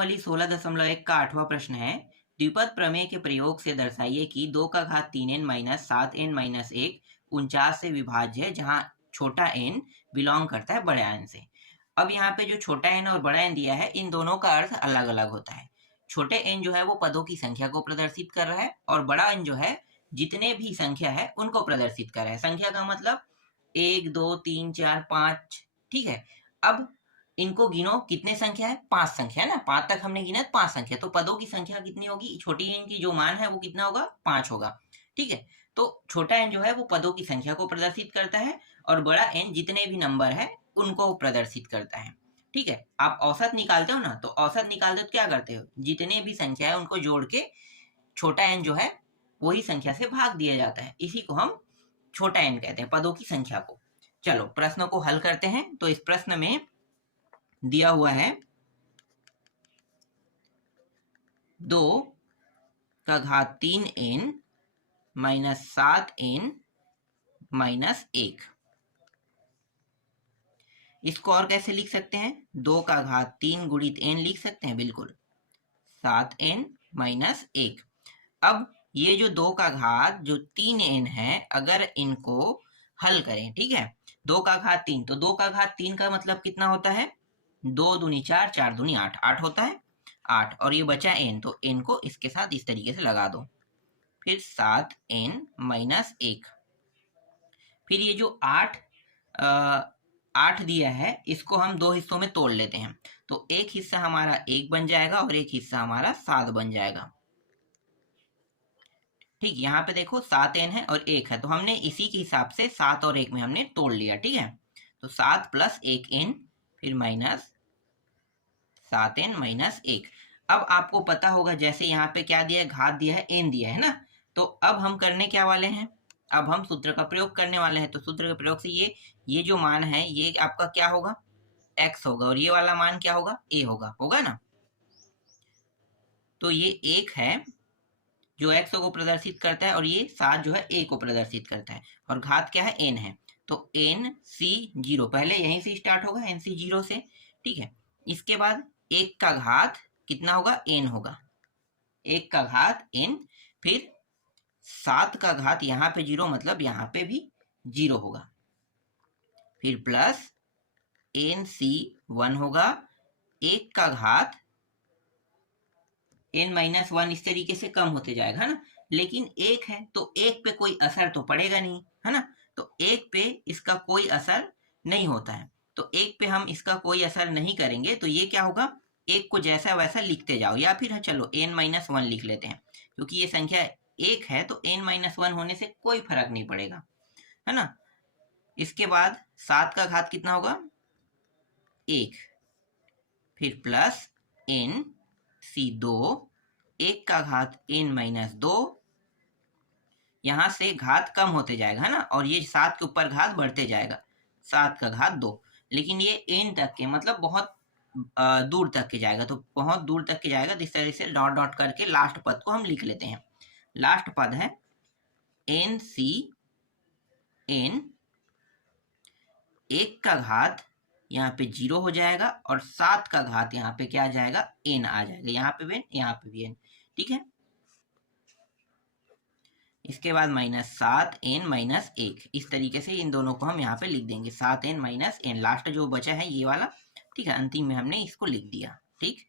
प्रश्नावली 16.1 का 8वां प्रश्न है। द्विपद प्रमेय के प्रयोग से दर्शाइए कि 2 का घात 3n माइनस 7n माइनस 1 49 से विभाज्य है, जहां छोटा n बिलोंग करता है बड़े n से। अब यहाँ पे जो छोटा n और बड़ा n दिया है, इन दोनों का अर्थ अलग अलग होता है। छोटे n जो है वो पदों की संख्या को प्रदर्शित कर रहा है, और बड़ा n जो है जितने भी संख्या है उनको प्रदर्शित कर रहा है। संख्या का मतलब 1 2 3 4 5, ठीक है। अब इनको गिनो, कितने संख्या है? 5 संख्या है ना, 5 तक हमने गिना 5 संख्या, तो पदों की संख्या कितनी होगी? छोटी n की जो मान है वो कितना होगा? 5 होगा, ठीक है। तो छोटा n जो है वो पदों की संख्या को प्रदर्शित करता है, और बड़ा n जितने भी नंबर है उनको प्रदर्शित करता है, ठीक है। आप औसत निकालते हो ना, तो औसत निकालते हो तो क्या करते हो? जितने भी संख्या है उनको जोड़ के छोटा n जो है वही संख्या से भाग दिया जाता है। इसी को हम छोटा n कहते हैं, पदों की संख्या को। चलो प्रश्न को हल करते हैं। तो इस प्रश्न में दिया हुआ है 2 का घात 3n माइनस 7n माइनस 1। इसको और कैसे लिख सकते हैं? 2 का घात 3 गुणित n लिख सकते हैं, बिल्कुल, 7n माइनस 1। अब ये जो 2 का घात जो 3n है, अगर इनको हल करें, ठीक है, 2 का घात 3, तो 2 का घात 3 का मतलब कितना होता है? 2 दूनी 4, 4 दूनी 8, 8 होता है 8, और ये बचा n, तो n को इसके साथ इस तरीके से लगा दो। फिर 7n माइनस 1। फिर ये जो 8 दिया है, इसको हम दो हिस्सों में तोड़ लेते हैं। तो एक हिस्सा हमारा 1 बन जाएगा और एक हिस्सा हमारा 7 बन जाएगा, ठीक। यहाँ पे देखो 7n है और 1 है, तो हमने इसी के हिसाब से 7 और 1 में हमने तोड़ लिया, ठीक है। तो 7 प्लस 1n, फिर माइनस 7n माइनस 1। अब आपको पता होगा, जैसे यहाँ पे क्या दिया है? घात दिया है, n दिया है ना। तो अब हम करने क्या वाले हैं? अब हम सूत्र का प्रयोग करने वाले हैं। तो सूत्र के प्रयोग से ये जो मान है ये आपका क्या होगा? x होगा, और ये वाला मान क्या होगा? a होगा ना। तो ये 1 है जो x को प्रदर्शित करता है, और ये 7 जो है a को प्रदर्शित करता है, और घात क्या है? n है। तो nc0 पहले यहीं से स्टार्ट होगा, nc0 से, ठीक है। इसके बाद 1 का घात कितना होगा? n होगा, 1 का घात n। फिर 7 का घात यहाँ पे 0, मतलब यहाँ पे भी 0 होगा। फिर प्लस nc1 होगा, 1 का घात n माइनस 1 इस तरीके से कम होते जाएगा, है ना। लेकिन 1 है तो 1 पे कोई असर तो पड़ेगा नहीं, है ना। तो 1 पे इसका कोई असर नहीं होता है, तो 1 पे हम इसका कोई असर नहीं करेंगे। तो ये क्या होगा? 1 को जैसा वैसा लिखते जाओ, या फिर चलो n माइनस 1 लिख लेते हैं, क्योंकि ये संख्या 1 है तो n माइनस 1 होने से कोई फर्क नहीं पड़ेगा, है ना। इसके बाद 7 का घात कितना होगा? 1। फिर प्लस nc2, 1 का घात n माइनस 2। यहाँ से घात कम होते जाएगा, है ना, और ये 7 के ऊपर घात बढ़ते जाएगा, 7 का घात 2। लेकिन ये n तक के मतलब बहुत दूर तक के जाएगा, तो बहुत दूर तक के जाएगा। तो इस तरह से डॉट डॉट करके लास्ट पद को हम लिख लेते हैं। लास्ट पद है nc n, 1 का घात यहाँ पे 0 हो जाएगा, और 7 का घात यहाँ पे क्या आ जाएगा? n आ जाएगा, यहाँ पे भी n, यहाँ पे भी n, ठीक है। इसके बाद माइनस 7n माइनस 1, इस तरीके से इन दोनों को हम यहाँ पे लिख देंगे। 7n माइनस n, लास्ट जो बचा है ये वाला, ठीक है, अंतिम में हमने इसको लिख दिया, ठीक।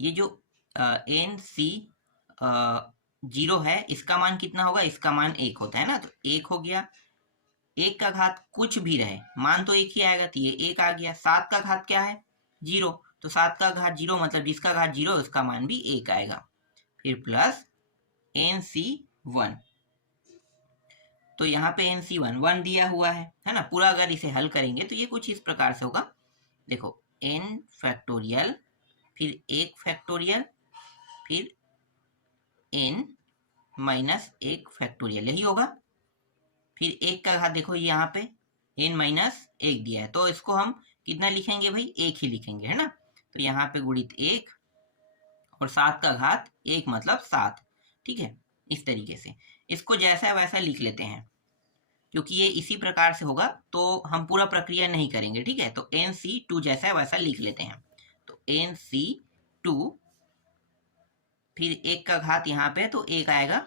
ये जो nc0 है, इसका मान कितना होगा? इसका मान 1 होता है ना, तो 1 हो गया। 1 का घात कुछ भी रहे, मान तो 1 ही आएगा, तो ये 1 आ गया। 7 का घात क्या है? 0, तो 7 का घात 0 मतलब जिसका घात 0 उसका मान भी 1 आएगा। फिर प्लस nc1, तो यहाँ पे nc1 1 दिया हुआ है ना। पूरा अगर इसे हल करेंगे तो ये कुछ इस प्रकार से होगा, देखो, n फैक्टोरियल, फिर 1 फैक्टोरियल, फिर n माइनस 1 फैक्टोरियल, यही होगा। फिर 1 का घात देखो यहाँ पे n माइनस 1 दिया है, तो इसको हम कितना लिखेंगे भाई? 1 ही लिखेंगे, है ना। तो यहाँ पे गुणित 1, और 7 का घात 1 मतलब 7, ठीक है। इस तरीके से इसको जैसा वैसा लिख लेते हैं। क्योंकि ये इसी प्रकार से होगा तो हम पूरा प्रक्रिया नहीं करेंगे, ठीक है। तो NC2 जैसा है वैसा लिख लेते हैं। तो NC2, फिर 1 का घात यहाँ पे तो 1 आएगा,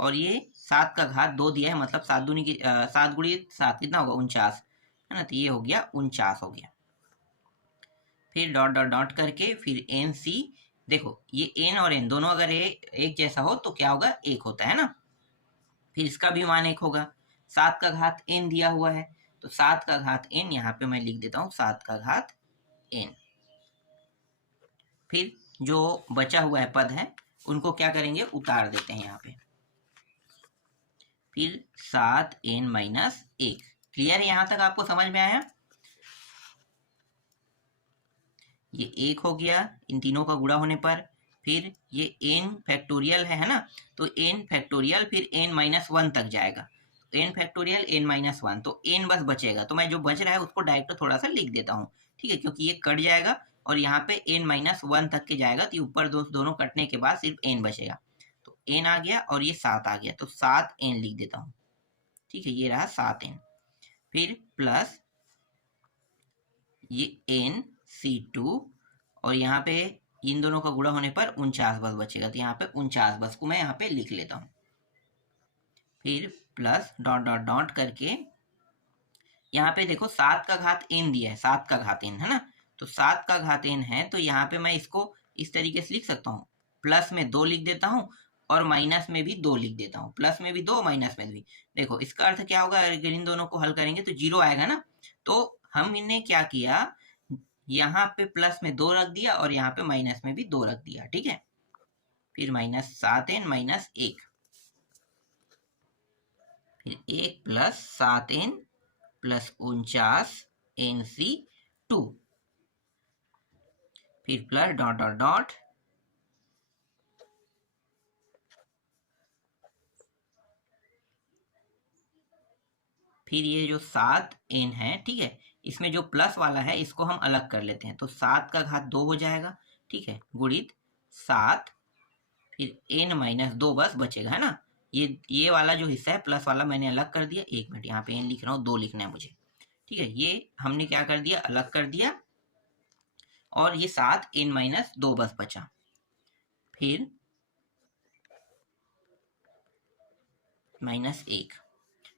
और ये 7 का घात 2 दिया है, मतलब 7 दूनी की 7 गुणी 7 कितना होगा 49, है ना। तो ये हो गया 49 हो गया। फिर डॉट डॉट डॉट करके फिर NC, देखो ये n और n दोनों अगर एक जैसा हो तो क्या होगा, 1 होता है ना। फिर इसका भी मान 1 होगा। 7 का घात n दिया हुआ है, तो 7 का घात n यहाँ पे मैं लिख देता हूँ 7 का घात n। फिर जो बचा हुआ है पद है उनको क्या करेंगे, उतार देते हैं यहाँ पे। फिर 7n माइनस 1। क्लियर है, यहाँ तक आपको समझ में आया। ये 1 हो गया इन तीनों का गुणा होने पर। फिर ये n फैक्टोरियल है ना, तो n फैक्टोरियल फिर n माइनस 1 तक जाएगा। n फैक्टोरियल n माइनस 1, तो n बस बचेगा। तो मैं जो बच रहा है उसको डायरेक्ट थोड़ा सा लिख देता हूँ, ठीक है, क्योंकि ये कट जाएगा और यहाँ पे n माइनस 1 तक के जाएगा, तो ऊपर दोनों कटने के बाद सिर्फ n बचेगा। तो n आ गया और ये 7 आ गया, तो 7n लिख देता हूँ, ठीक है, ये रहा 7n। फिर प्लस ये NC2, और यहाँ पे इन दोनों का गुणा होने पर 49 बस बचेगा, तो यहाँ पे 49 बस को मैं यहाँ पे लिख लेता हूँ। फिर प्लस डॉट डॉट डॉट करके यहाँ पे देखो 7 का घात n दिया है, 7 का घात n है ना, तो 7 का घात n है, तो यहाँ पे मैं इसको इस तरीके से लिख सकता हूँ, प्लस में 2 लिख देता हूँ और माइनस में भी 2 लिख देता हूँ। प्लस में भी 2, माइनस में भी। देखो इसका अर्थ क्या होगा, अगर इन दोनों को हल करेंगे तो 0 आएगा ना। तो हम इन्हें क्या किया, यहाँ पे प्लस में 2 रख दिया और यहाँ पे माइनस में भी 2 रख दिया, ठीक है। फिर माइनस 7n माइनस 1, फिर 1 प्लस 7n प्लस 49 NC2, फिर प्लस डॉट डॉट डॉट, फिर ये जो 7n है, ठीक है, इसमें जो प्लस वाला है इसको हम अलग कर लेते हैं, तो 7 का घात 2 हो जाएगा, ठीक है, गुणित 7, फिर n माइनस 2 बस बचेगा, है ना। ये वाला जो हिस्सा है प्लस वाला मैंने अलग कर दिया। 1 मिनट, यहाँ पे n लिख रहा हूँ, 2 लिखना है मुझे, ठीक है। ये हमने क्या कर दिया, अलग कर दिया, और ये 7n माइनस 2 बस बचा। फिर माइनस 1,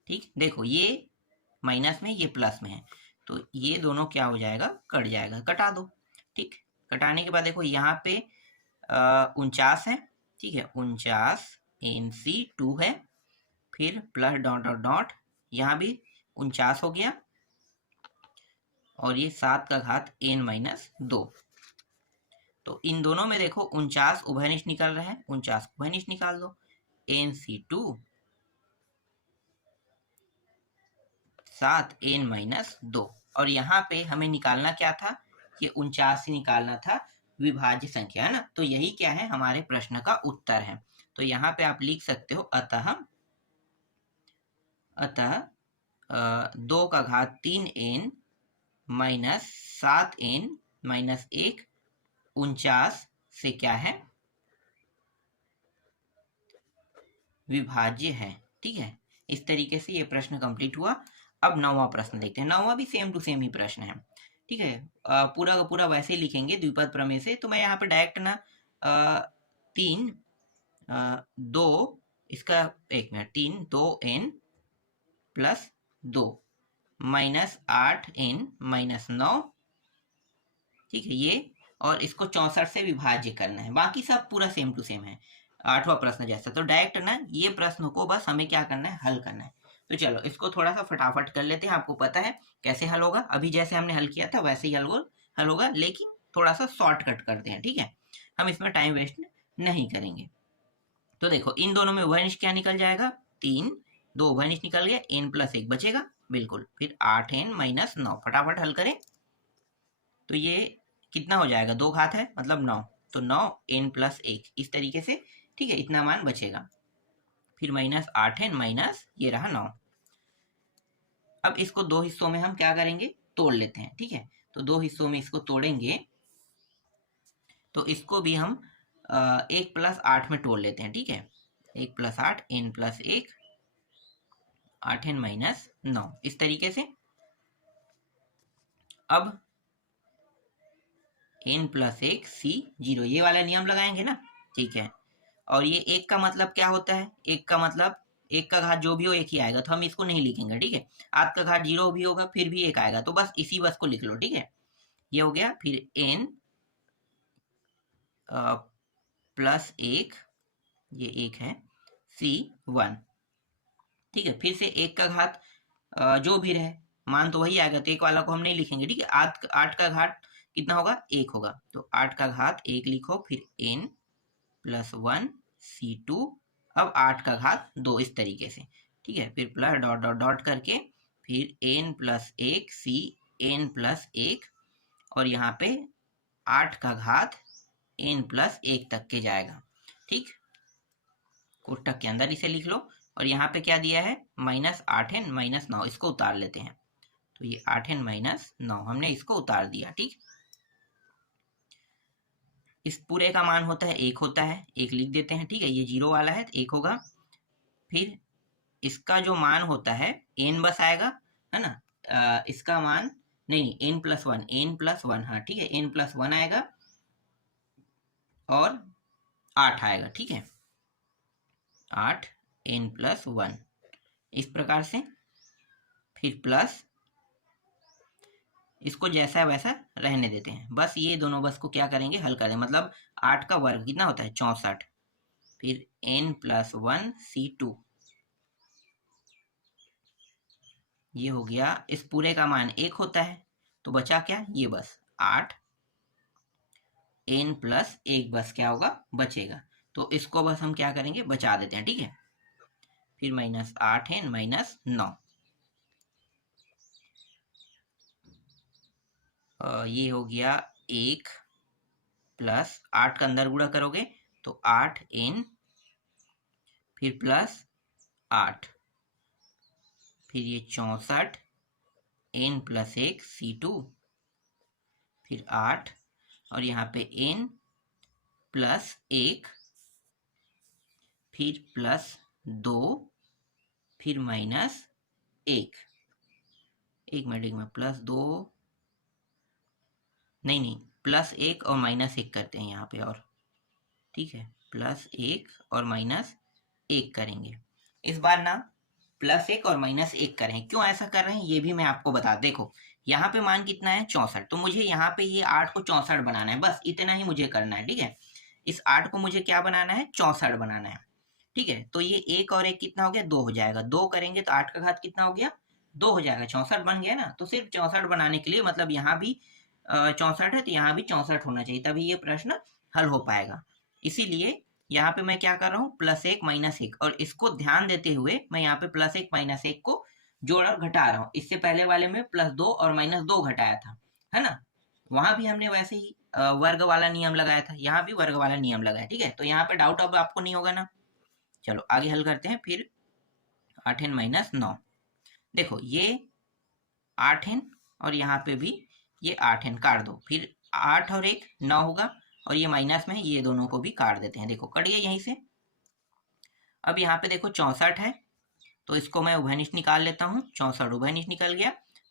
ठीक, देखो ये माइनस में ये प्लस में है, तो ये दोनों क्या हो जाएगा, कट जाएगा, कटा दो, ठीक। कटाने के बाद देखो यहाँ पे 49 है, ठीक है, 49 NC2 है, फिर प्लस डॉट डॉट डॉट, यहाँ भी 49 हो गया, और ये 7 का घात n माइनस 2। तो इन दोनों में देखो 49 उभयनिष्ठ निकल रहा है, 49 उभयनिष्ठ निकाल दो, NC2 7n माइनस 2, और यहाँ पे हमें निकालना क्या था, ये 49 ही निकालना था, विभाज्य संख्या, है ना। तो यही क्या है, हमारे प्रश्न का उत्तर है। तो यहाँ पे आप लिख सकते हो, अतः 2 का घात 3n माइनस 7n माइनस 1 49 से क्या है, विभाज्य है, ठीक है। इस तरीके से ये प्रश्न कंप्लीट हुआ। अब 9वां प्रश्न देखते हैं। 9वां भी सेम टू सेम ही प्रश्न है, ठीक है। पूरा का पूरा वैसे ही लिखेंगे द्विपद प्रमेय से। तो मैं यहाँ पे डायरेक्ट ना 3 2 इसका 1 minute 3 2n plus 2 minus 8n minus 9, ठीक है, ये, और इसको 64 से विभाज्य करना है। बाकी सब पूरा सेम टू सेम है, 8वां प्रश्न जैसा। तो डायरेक्ट ना ये प्रश्न को बस हमें क्या करना है, हल करना है। तो चलो इसको थोड़ा सा फटाफट कर लेते हैं। आपको पता है कैसे हल होगा, अभी जैसे हमने हल किया था वैसे ही हल होगा, लेकिन थोड़ा सा शॉर्टकट करते हैं, ठीक है। हम इसमें टाइम वेस्ट नहीं करेंगे। तो देखो इन दोनों में उभयनिष्ठ क्या निकल जाएगा, 3, 2 उभयनिष्ठ निकल गया, n प्लस 1 बचेगा, बिल्कुल। फिर 8n माइनस 9, फटाफट हल करें। तो ये कितना हो जाएगा, 2 घात है मतलब 9, तो 9n प्लस 1 इस तरीके से, ठीक है, इतना मान बचेगा। फिर माइनस 8n माइनस ये रहा 9। अब इसको 2 हिस्सों में हम क्या करेंगे, तोड़ लेते हैं, ठीक है। तो 2 हिस्सों में इसको तोड़ेंगे, तो इसको भी हम 1 प्लस 8 में तोड़ लेते हैं, ठीक है। 1 plus 8 n plus 1 8n minus 9 इस तरीके से। अब n प्लस 1 c 0 ये वाला नियम लगाएंगे ना, ठीक है। और ये 1 का मतलब क्या होता है, 1 का मतलब 1 का घात जो भी हो 1 ही आएगा, तो हम इसको नहीं लिखेंगे, ठीक है। आठ का घात 0 भी होगा फिर भी 1 आएगा, तो बस इसी बस को लिख लो, ठीक है। ये हो गया, फिर n प्लस 1 ये 1 है c1, ठीक है। फिर से 1 का घात जो भी रहे मान तो वही आएगा, तो 1 वाला को हम नहीं लिखेंगे, ठीक है। 8 का घात कितना होगा, 1 होगा, तो 8 का घात 1 लिखो, फिर n प्लस 1 c2, अब 8 का घात 2 इस तरीके से, ठीक है। फिर प्लस डॉट डॉट डॉट करके फिर n plus 1 c n plus 1, और यहाँ पे 8 का घात n प्लस 1 तक के जाएगा, ठीक। कोष्टक के अंदर इसे लिख लो, और यहाँ पे क्या दिया है, माइनस 8n माइनस 9, इसको उतार लेते हैं, तो ये 8n माइनस 9 हमने इसको उतार दिया, ठीक। इस पूरे का मान होता है 1 होता है, 1 लिख देते हैं, ठीक है। ये 0 वाला है तो 1 होगा, फिर इसका जो मान होता है n बस आएगा, है ना। इसका मान नहीं n प्लस 1, हाँ ठीक है, n प्लस 1 आएगा और 8 आएगा, ठीक है, 8 n प्लस 1 इस प्रकार से। फिर प्लस इसको जैसा वैसा रहने देते हैं, बस ये दोनों बस को क्या करेंगे, हल करें, मतलब 8 का वर्ग कितना होता है 64, फिर n प्लस 1 c2, ये हो गया। इस पूरे का मान 1 होता है, तो बचा क्या, ये बस 8 n प्लस 1 बस क्या होगा, बचेगा, तो इसको बस हम क्या करेंगे, बचा देते हैं, ठीक है। फिर माइनस 8n माइनस 9, ये हो गया 1 प्लस 8 का अंदर गुणा करोगे तो 8n, फिर प्लस 8, फिर ये 64 n प्लस 1 c2, फिर 8, और यहाँ पे n प्लस 1, फिर प्लस 2, फिर माइनस 1, एक मिनट प्लस 2 नहीं प्लस 1 और माइनस 1 करते हैं यहाँ पे, और ठीक है, प्लस 1 और माइनस 1 करेंगे। इस बार ना प्लस 1 और माइनस 1 करें, क्यों ऐसा कर रहे हैं ये भी मैं आपको बता। देखो यहाँ पे मान कितना है 64, तो मुझे यहाँ पे ये 8 को 64 बनाना है, बस इतना ही मुझे करना है, ठीक है। इस 8 को मुझे क्या बनाना है, 64 बनाना है, ठीक है। तो ये 1 और 1 कितना हो गया, 2 हो जाएगा, 2 करेंगे तो 8 का घात कितना हो गया, 2 हो जाएगा, 64 बन गया ना। तो सिर्फ 64 बनाने के लिए, मतलब यहाँ भी 64 है तो यहाँ भी 64 होना चाहिए, तभी ये प्रश्न हल हो पाएगा। इसीलिए यहाँ पे मैं क्या कर रहा हूँ, प्लस 1 माइनस 1, और इसको ध्यान देते हुए मैं यहाँ पे प्लस 1 माइनस 1 को जोड़ और घटा रहा हूँ। इससे पहले वाले में प्लस 2 और माइनस 2 घटाया था, है ना। वहां भी हमने वैसे ही वर्ग वाला नियम लगाया था, यहाँ भी वर्ग वाला नियम लगाया, ठीक है। तो यहाँ पे डाउट अब आपको नहीं होगा ना। चलो आगे हल करते हैं। फिर 8n माइनस 9, देखो ये 8n और यहाँ पे भी ये 8n काट दो, फिर 8 और 1 9 होगा, और ये माइनस में है, ये दोनों को भी काट देते हैं, देखो कट गया यहीं से। अब यहाँ पे देखो 64 है, तो इसको मैं उभयनिष्ठ निकाल लेता हूँ, 64 उभयनिष्ठ निकल गया,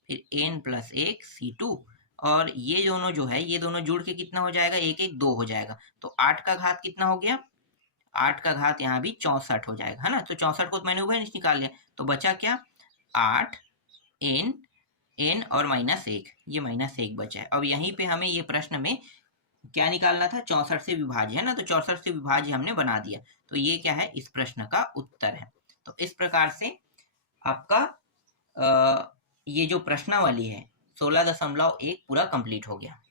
फिर n प्लस 1 c2, और ये दोनों जो है ये दोनों जुड़ के कितना हो जाएगा, 1 1 2 हो जाएगा, तो 8 का घात कितना हो गया, 8 का घात यहाँ भी 64 हो जाएगा, है ना। तो 64 को तो मैंने उभयनिष्ठ निकाल लिया, तो बचा क्या, 8 n और माइनस 1, ये माइनस 1 बचा है। अब यहीं पे हमें ये प्रश्न में क्या निकालना था, 64 से विभाज्य, है ना, तो 64 से विभाज्य हमने बना दिया, तो ये क्या है, इस प्रश्न का उत्तर है। तो इस प्रकार से आपका ये जो प्रश्नावली है 16.1 पूरा कंप्लीट हो गया।